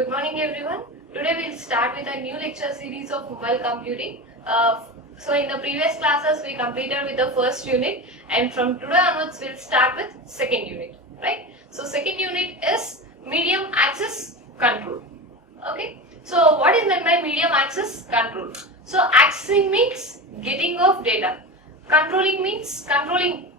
Good morning everyone. Today we'll start with a new lecture series of mobile computing. So in the previous classes we completed with the first unit, and from today onwards we'll start with second unit, right? So second unit is medium access control. Okay. So what is meant by medium access control? So accessing means getting of data. Controlling means controlling.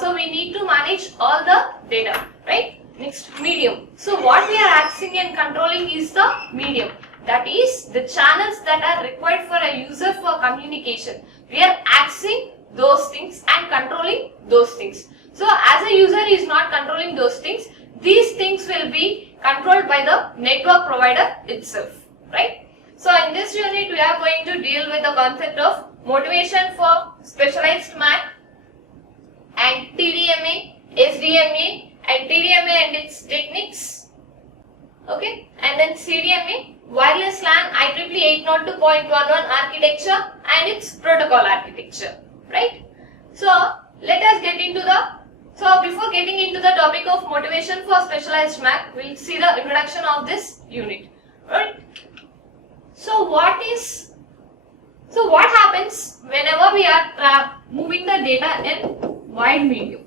So we need to manage all the data, right? Next, medium. So what we are accessing and controlling is the medium. That is the channels that are required for a user for communication. We are accessing those things and controlling those things. So as a user is not controlling those things, these things will be controlled by the network provider itself, right? So in this unit we are going to deal with the concept of motivation for specialized MAC and TDMA, SDMA and TDMA and its techniques, okay, and then CDMA, wireless LAN IEEE 802.11 architecture and its protocol architecture, right? So let us get into before getting into the topic of motivation for specialized MAC, we'll see the introduction of this unit, right? So what happens whenever we are moving the data in wide medium?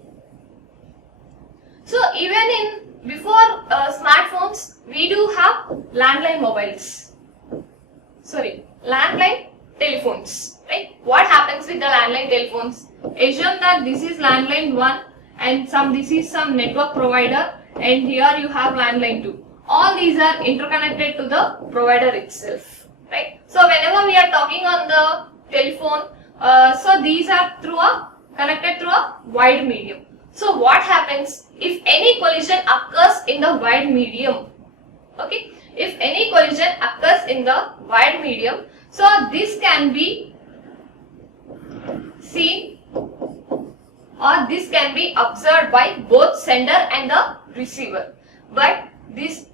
So even before smartphones, we do have landline telephones, right? What happens with the landline telephones? Assume that this is landline 1 and this is some network provider, and here you have landline 2. All these are interconnected to the provider itself, right? So whenever we are talking on the telephone, so these are connected through a wide medium. So what happens if any collision occurs in the wide medium? Okay, if any collision occurs in the wide medium, so this can be seen or this can be observed by both sender and the receiver. But this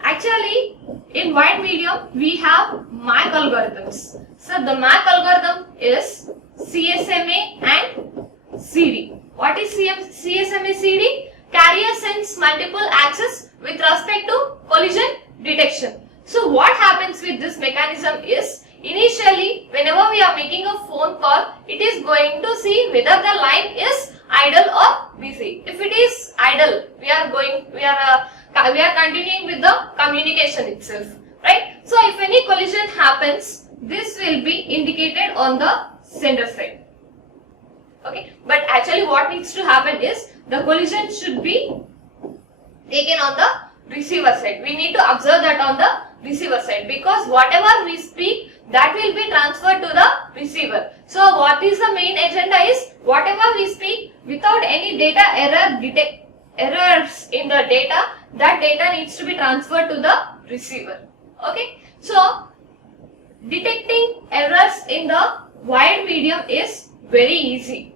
actually in wide medium we have MAC algorithms. So the MAC algorithm is CSMA and CD. What is CSMA CD? Carrier sends multiple access with respect to collision detection. So what happens with this mechanism is, initially whenever we are making a phone call, it is going to see whether the line is idle or busy. If it is idle, we are continuing with the communication itself, right? So if any collision happens, this will be indicated on the sender side. Okay, but actually what needs to happen is the collision should be taken on the receiver side. We need to observe that on the receiver side, because whatever we speak, that will be transferred to the receiver. So what is the main agenda is, whatever we speak without any data errors in the data, that data needs to be transferred to the receiver. Okay, so detecting errors in the wide medium is very easy,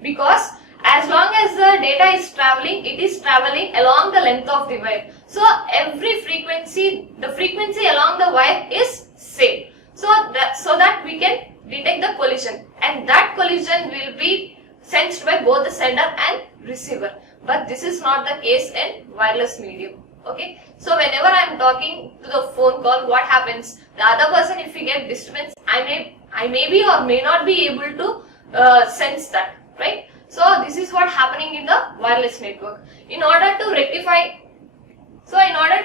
because as long as the data is traveling, it is traveling along the length of the wire. So every frequency, the frequency along the wire is same. So that we can detect the collision, and that collision will be sensed by both the sender and receiver. But this is not the case in wireless medium. Okay. So whenever I am talking to the phone call, what happens? The other person, if we get disturbance, I may be or may not be able to sense that, right? So this is what happening in the wireless network. In order to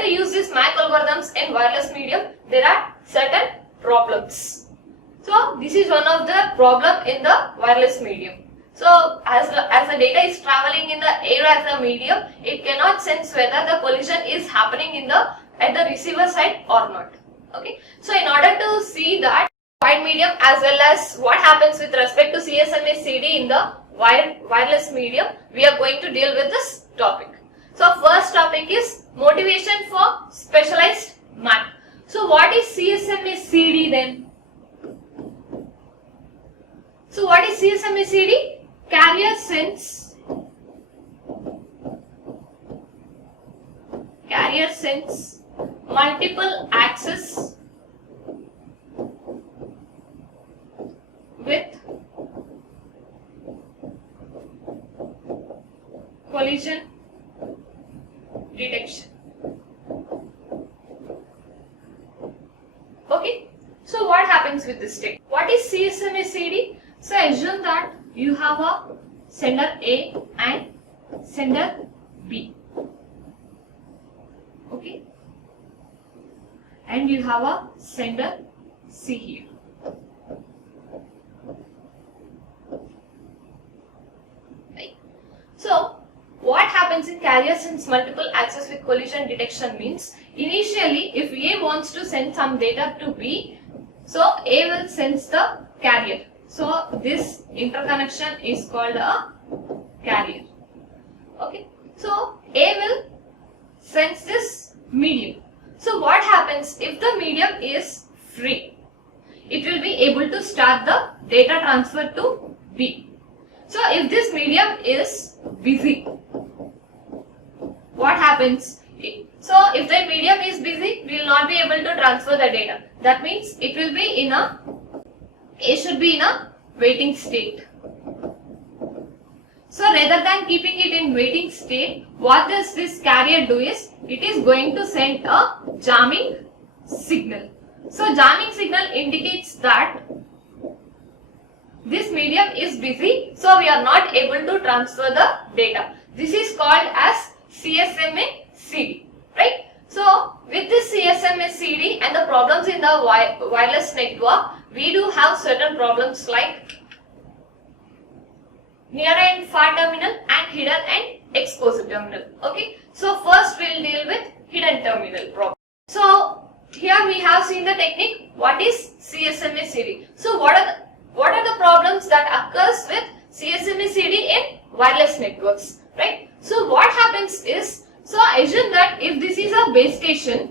use these MAC algorithms in wireless medium, there are certain problems. So this is one of the problem in the wireless medium. So as the data is traveling in the air as a medium, it cannot sense whether the collision is happening at the receiver side or not. Okay. So in order to see that wide medium as well as what happens with respect to CSMA CD in the wireless medium, we are going to deal with this topic. So first topic is motivation for specialized MAC. So what is CSMA CD then? So what is CSMA CD? Carrier sends multiple access with collision detection. with this technique. What is CSMA CD? So assume that you have a sender A and sender B. Okay. And you have a sender C here. Right. So what happens in carrier sense multiple access with collision detection means, initially if A wants to send some data to B, so A will sense the carrier. So this interconnection is called a carrier. Okay. So A will sense this medium. So what happens if the medium is free? It will be able to start the data transfer to B. So if this medium is busy, what happens? So if the medium is busy, we will not be able to transfer the data. That means it will be in a, A should be in a waiting state. So rather than keeping it in waiting state, what does this carrier do is, it is going to send a jamming signal. So jamming signal indicates that this medium is busy, so we are not able to transfer the data. This is called as CSMA CD, right? So with this CSMA CD and the problems in the wireless network, we do have certain problems like near and far terminal and hidden and exposed terminal. Okay, so first we will deal with hidden terminal problem. So here we have seen the technique. What is CSMA CD? So what are the problems that occurs with CSMA CD in wireless networks, right? So what happens is, so assume that if this is a base station,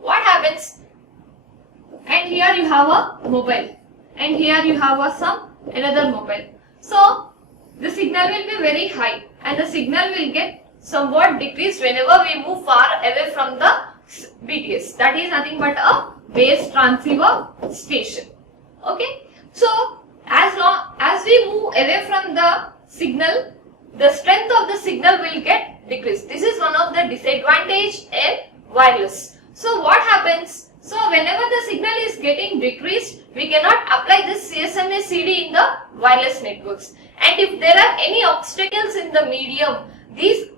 what happens? And here you have a mobile, and here you have a another mobile. So the signal will be very high, and the signal will get somewhat decreased whenever we move far away from the BTS. That is nothing but a base transceiver station. Okay. So as long as we move away from the signal, the strength of the signal will get decreased. This is one of the disadvantage in wireless. So what happens? So whenever the signal is getting decreased, we cannot apply this CSMA CD in the wireless networks. And if there are any obstacles in the medium, these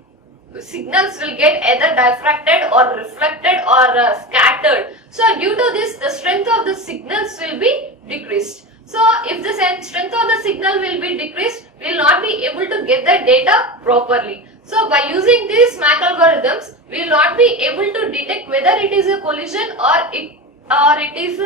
signals will get either diffracted or reflected or scattered. So due to this, the strength of the signals will be decreased. So if the strength of the signal will be decreased, we will not be able to get the data properly. So by using these MAC algorithms, we will not be able to detect whether it is a collision or it is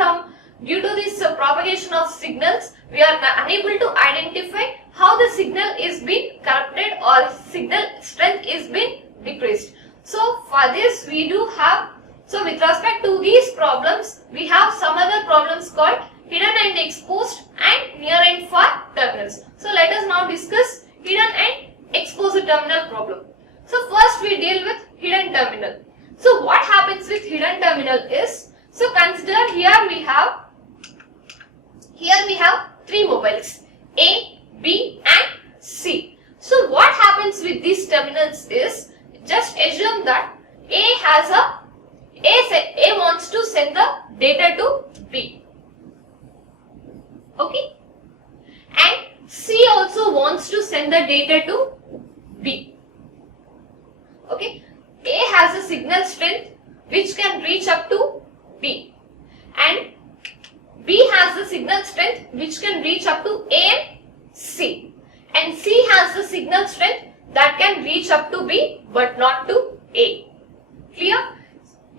due to this propagation of signals. We are unable to identify how the signal is being corrupted or signal strength is being decreased. So for this we do have, so with respect to these problems, we have some other problems called hidden and exposed and near and far terminals. So let us now discuss hidden and exposed terminal problem. So first we deal with hidden terminal. So what happens with hidden terminal is, so consider here we have three mobiles, A, B and C. So what happens with these terminals is, just assume that A wants to send the data to B. Okay, and C also wants to send the data to B. Okay, A has a signal strength which can reach up to B, and B has the signal strength which can reach up to A and C, and C has the signal strength that can reach up to B but not to A. Clear?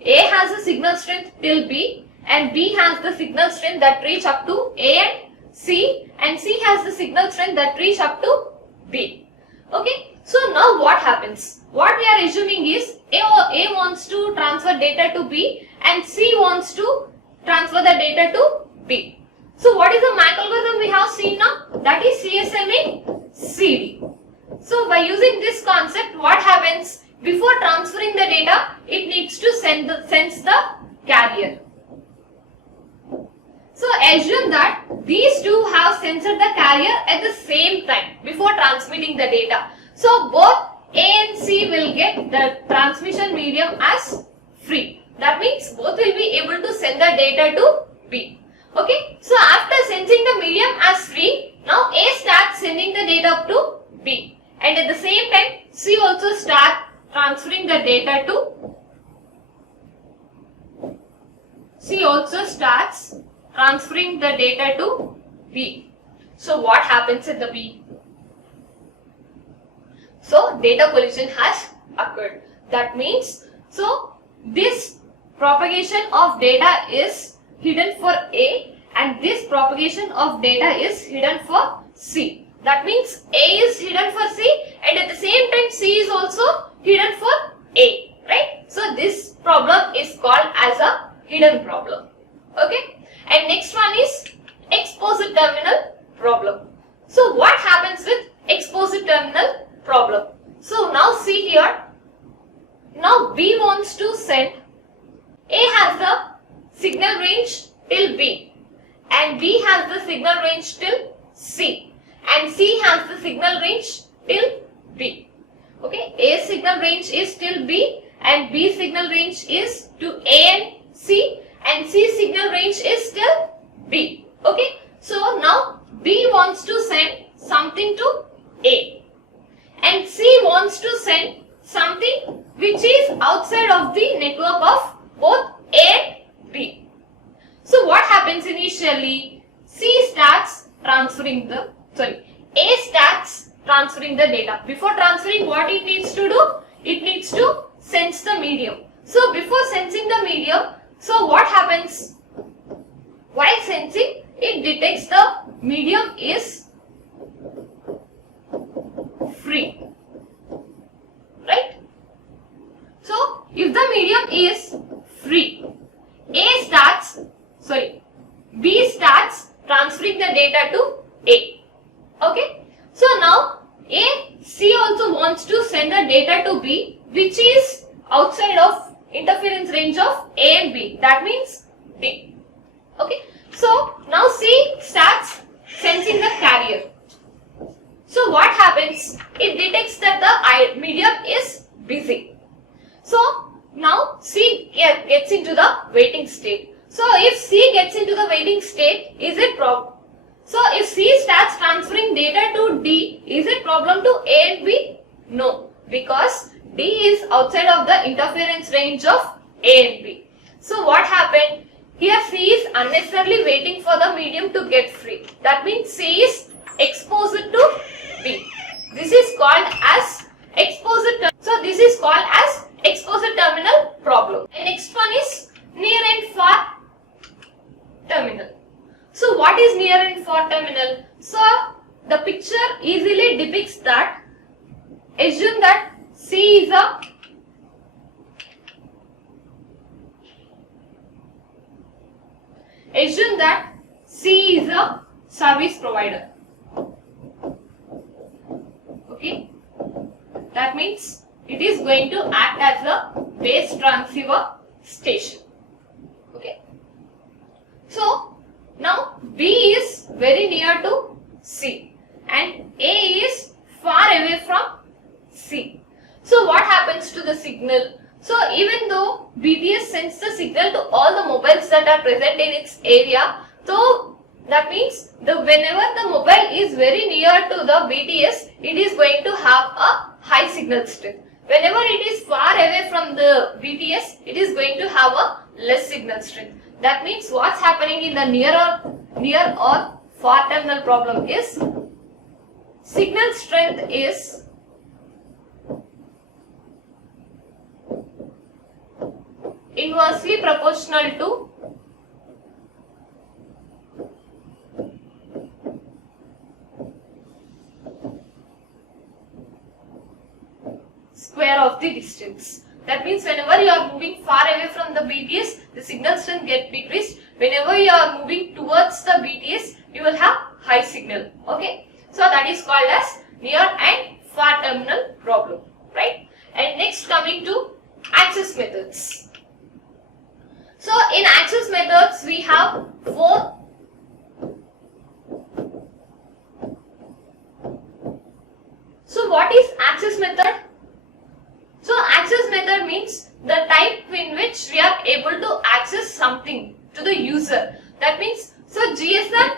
A has a signal strength till B, and B has the signal strength that reach up to A and C has the signal strength that reach up to B. Okay, so now what happens? What we are assuming is A wants to transfer data to B and C wants to transfer the data to B. So what is the MAC algorithm we have seen now? That is CSMA CD. So by using this concept, what happens? Before transferring the data, it needs to sense the carrier. So assume that these two have sensed the carrier at the same time before transmitting the data. So both A and C will get the transmission medium as free. That means both will be able to send the data to B. Okay, so after sensing the medium as free, now A starts sending the data up to B, and at the same time C also starts transferring the data to B. So what happens in the B? So data collision has occurred. That means, so this propagation of data is hidden for A and this propagation of data is hidden for C. That means A is hidden for C and at the same time C is also hidden for A, right? So this problem is called as a hidden problem. Okay, and next one is exposed terminal problem. So what happens with exposed terminal problem? So now see here, now B wants to send, A has the signal range till B and B has the signal range till C and C has the signal range till B. Okay, A signal range is till B and B signal range is to A and C signal range is till B. Okay, so now B wants to send something to A and C wants to send something which is outside of the network of both A and B. So what happens initially? A starts transferring the data. Before transferring, what it needs to do? It needs to sense the medium. So before sensing the medium, so what happens? While sensing, it detects the medium is free, right? So if the medium is free, B starts transferring the data to A. Okay, so now C also wants to send the data to B, which is outside of interference range of A and B. That means D. Okay, so now C starts sensing the carrier. So what happens? It detects that the medium is busy. So now C gets into the waiting state. So if C gets into the waiting state, is it problem? So if C starts transferring data to D, is it problem to A and B? No, because D is outside of the interference range of A and B. So what happened? Here C is unnecessarily waiting for the medium to get free. That means C is exposed to B. This is called as exposed terminal problem. And next one is near and far terminal. So what is near and far terminal? So the picture easily depicts that. Assume that C is a service provider. Okay, that means it is going to act as a base transceiver station. Okay, so now B is very near to C and A is far away from C. So what happens to the signal? So even though BTS sends the signal to all the mobiles that are present in its area, so that means whenever the mobile is very near to the BTS, it is going to have a high signal strength. Whenever it is far away from the BTS, it is going to have a less signal strength. That means what's happening in the near or far terminal problem is signal strength is inversely proportional to square of the distance. That means whenever you are moving far away from the BTS, the signal strength gets decreased. Whenever you are moving towards the BTS, you will have high signal. Okay, so that is called as near and far terminal problem, right? And next, coming to access methods. So in access methods, we have 4. So what is access method? So access method means means the type in which we are able to access something to the user. That means, so GSM,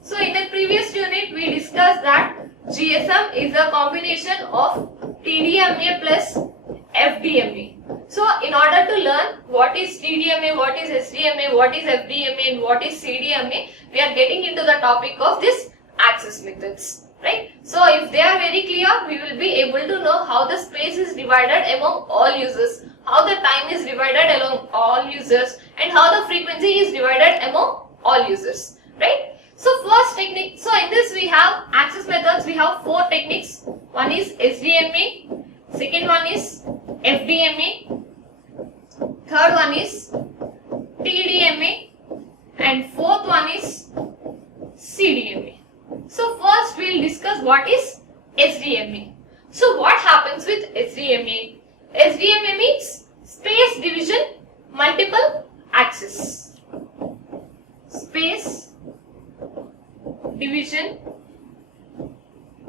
so in the previous unit we discussed that GSM is a combination of TDMA plus FDMA. So in order to learn what is TDMA, what is SDMA, what is FDMA and what is CDMA, we are getting into the topic of this access methods. Right? So if they are very clear, we will be able to know how the space is divided among all users, how the time is divided among all users, and how the frequency is divided among all users. Right? So first technique, so in this we have access methods, we have 4 techniques. One is SDMA, second one is FDMA, third one is TDMA, and fourth one is CDMA. So first we will discuss what is SDMA. So what happens with SDMA? SDMA means space division multiple access. Space division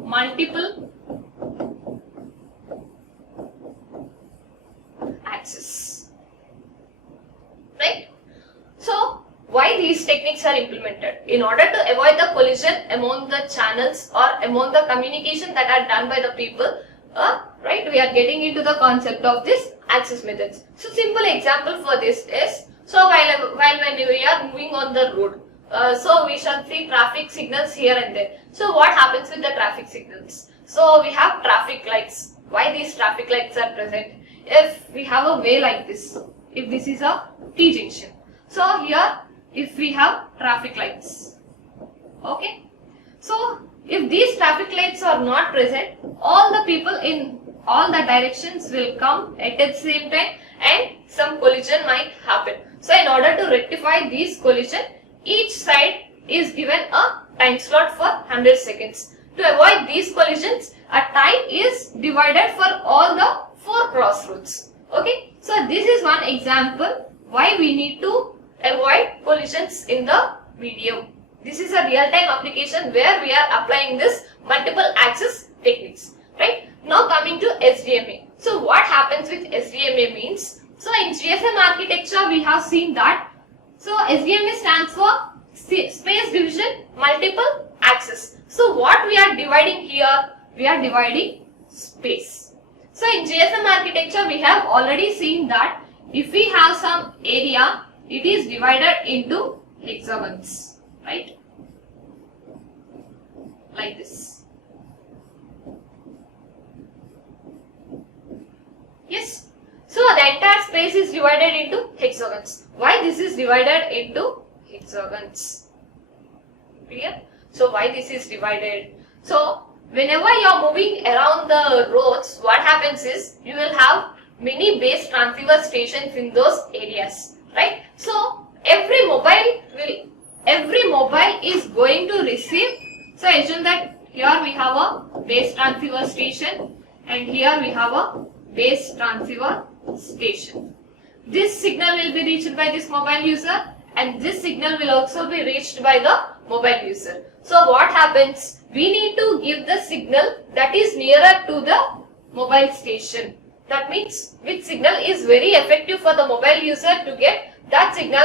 multiple access. Right? So why these techniques are implemented? In order to avoid the collision among the channels or among the communication that are done by the people, right? We are getting into the concept of this access methods. So simple example for this is, so while when we are moving on the road, so we shall see traffic signals here and there. So what happens with the traffic signals? So we have traffic lights. Why these traffic lights are present? If we have a way like this, if this is a T junction, so here if we have traffic lights, okay, so if these traffic lights are not present, all the people in all the directions will come at the same time and some collision might happen. So in order to rectify these collision, each side is given a time slot for 100 seconds. To avoid these collisions, a time is divided for all the 4 crossroads. Okay, so this is one example why we need to avoid collisions in the medium. This is a real-time application where we are applying this multiple access techniques. Right? Now coming to SDMA. So what happens with SDMA means, so in GSM architecture we have seen that, so SDMA stands for space division multiple access. So what we are dividing here, we are dividing space. So in GSM architecture we have already seen that if we have some area, it is divided into hexagons, right? Like this. Yes. So the entire space is divided into hexagons. Why this is divided into hexagons? Clear? So why this is divided? So whenever you are moving around the roads, what happens is you will have many base transceiver stations in those areas. Right? So every mobile is going to receive. So assume that here we have a base transceiver station and here we have a base transceiver station. This signal will be reached by this mobile user and this signal will also be reached by the mobile user. So what happens? We need to give the signal that is nearer to the mobile station. That means which signal is very effective for the mobile user to get, that signal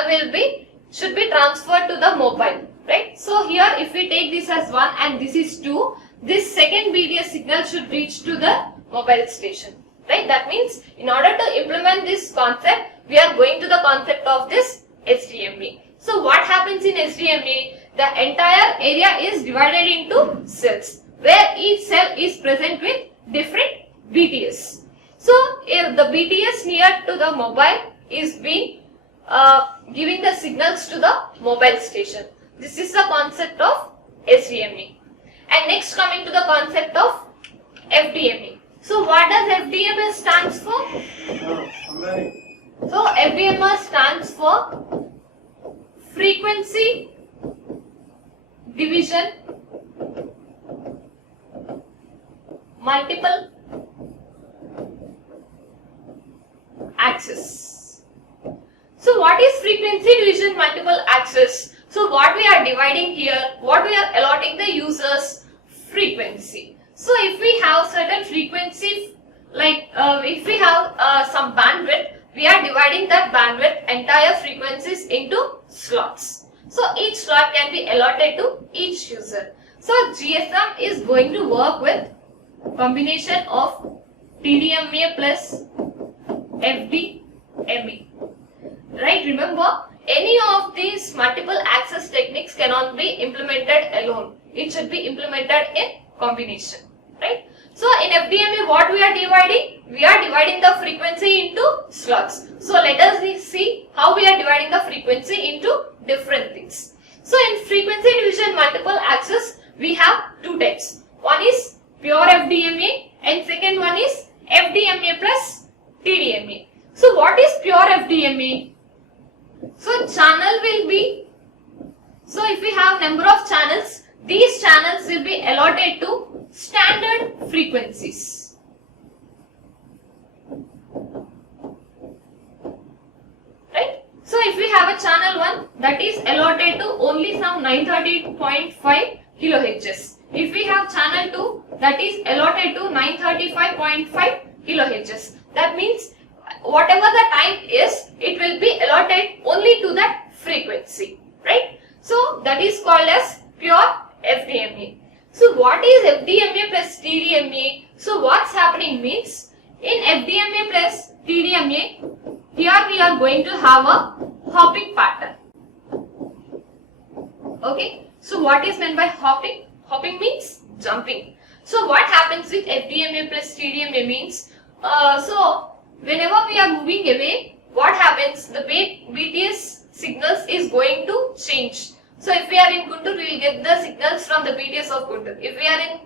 should be transferred to the mobile, right? So here if we take this as 1 and this is 2, this second BTS signal should reach to the mobile station, right? That means in order to implement this concept, we are going to the concept of this SDMA. So what happens in SDMA? The entire area is divided into cells, where each cell is present with different BTS. So if the BTS near to the mobile is being giving the signals to the mobile station. This is the concept of SDMA. And next coming to the concept of FDMA. So what does FDMA stands for? So FDMA stands for frequency division multiple access. So what is frequency division multiple access? So what we are dividing here, what we are allotting the users frequency. So if we have certain frequency, like if we have some bandwidth, dividing that bandwidth entire frequencies into slots. So each slot can be allotted to each user. So GSM is going to work with combination of TDMA plus FDMA. Right? Remember, any of these multiple access techniques cannot be implemented alone. It should be implemented in combination. Right? So in FDMA, what we are dividing? We are dividing the frequency into slots. So let us see how we are dividing the frequency into different things. So in frequency division multiple access, we have two types. One is pure FDMA and second one is FDMA plus TDMA. So what is pure FDMA? So channel will be, so if we have number of channels, these channels will be allotted to standard frequencies. Right? So if we have a channel 1 that is allotted to only some 930.5 kilohertz. If we have channel 2 that is allotted to 935.5 kilohertz. That means whatever the time is, it will be allotted only to that frequency. Right? So that is called as pure FDMA. So what is FDMA plus TDMA? So what's happening means, in FDMA plus TDMA, here we are going to have a hopping pattern. Okay. So what is meant by hopping? Hopping means jumping. So what happens with FDMA plus TDMA means, so whenever we are moving away, what happens? The BTS signals is going to change. So if we are in Guntur, we will get the signals from the BTS of Guntur. If we are in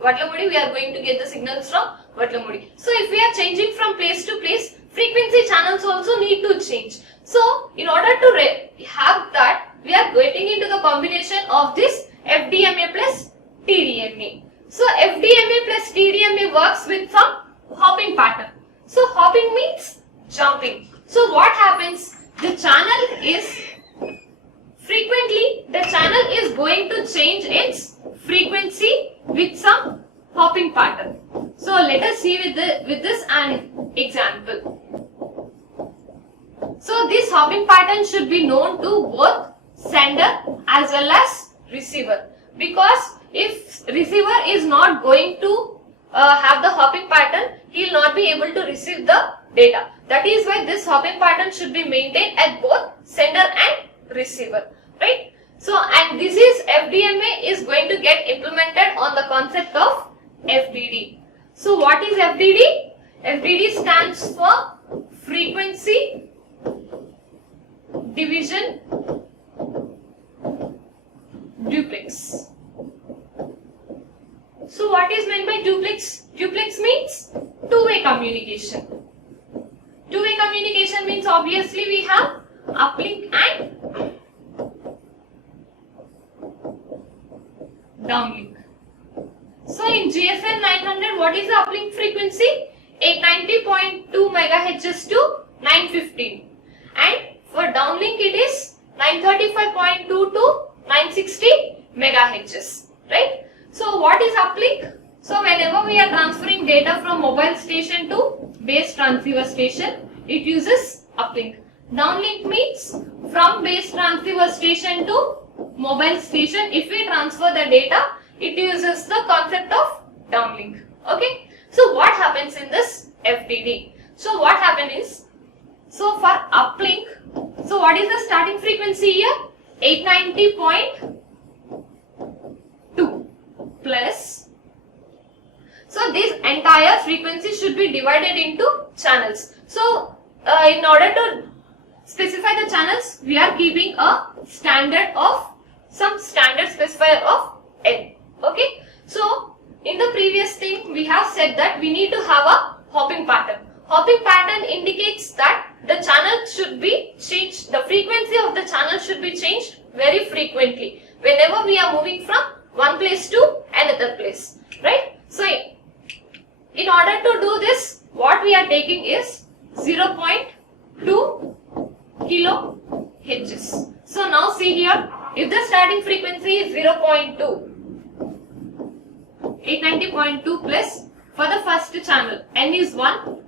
Vatlamudi, we are going to get the signals from Vatlamudi. So if we are changing from place to place, frequency channels also need to change. So in order to have that, we are getting into the combination of this FDMA plus TDMA. So FDMA plus TDMA works with some hopping pattern. So hopping means jumping. So what happens? The channel is frequently, the channel is going to change its frequency with some hopping pattern. So let us see with this an example. So this hopping pattern should be known to both sender as well as receiver, because if receiver is not going to have the hopping pattern, he will not be able to receive the data. That is why this hopping pattern should be maintained at both sender and receiver. Right? So, and this is FDMA is going to get implemented on the concept of FDD. So what is FDD? FDD stands for frequency division duplex. So what is meant by duplex? Duplex means two-way communication. Two-way communication means obviously we have uplink and downlink. So in GSM 900, what is the uplink frequency? 890.2 MHz to 915. And for downlink it is 935.2 to 960 MHz. Right? So what is uplink? So whenever we are transferring data from mobile station to base transceiver station, it uses uplink. Downlink means from base transceiver station to mobile station, if we transfer the data, it uses the concept of downlink. Okay. So what happens in this FDD? So what happens is, so for uplink, so what is the starting frequency here? 890.2 plus. So this entire frequency should be divided into channels. So in order to specify the channels, we are keeping a standard of some standard specifier of N. Okay. So in the previous thing, we have said that we need to have a hopping pattern. Hopping pattern indicates that the channel should be changed, the frequency of the channel should be changed very frequently whenever we are moving from one place to another place. Right? So in order to do this, what we are taking is 0.2 kilohertz. So now see here, if the starting frequency is 0.2, 890.2 plus, for the first channel, N is 1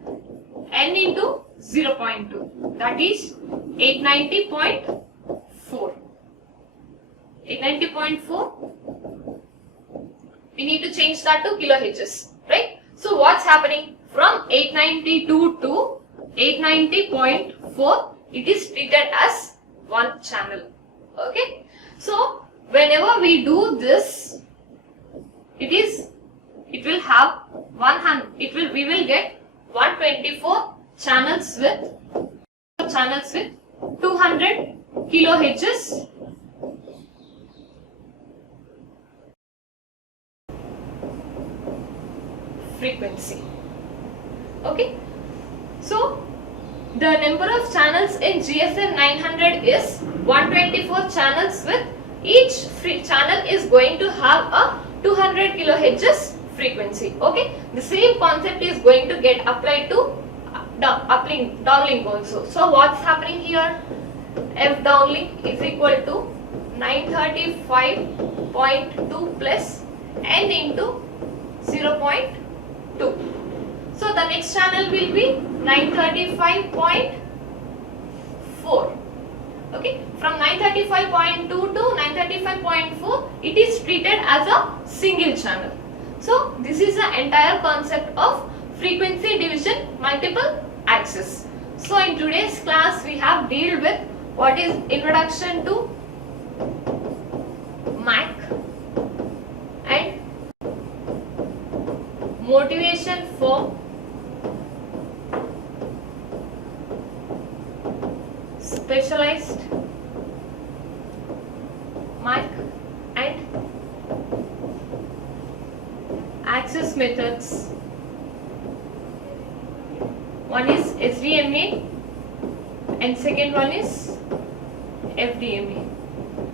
n into 0.2, that is 890.4. 890.4, we need to change that to kilohertz, right? So what's happening? From 892 to 890.4, it is treated as one channel. Okay, so whenever we do this, we will get 124 channels with 200 kilohertz frequency. Okay, so the number of channels in GSM 900 is 124 channels, with each channel is going to have a 200 kilohertz frequency. Okay, the same concept is going to get applied to downlink also. So what's happening here? F downlink is equal to 935.2 plus n into 0.2. So the next channel will be 935.4. Okay, from 935.2 to 935.4, it is treated as a single channel. So this is the entire concept of frequency division multiple access. So in today's class we have dealt with what is introduction to MAC and motivation for specialized MAC and access methods. One is SDMA and second one is FDMA.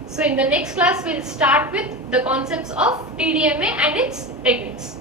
So in the next class we'll start with the concepts of TDMA and its techniques.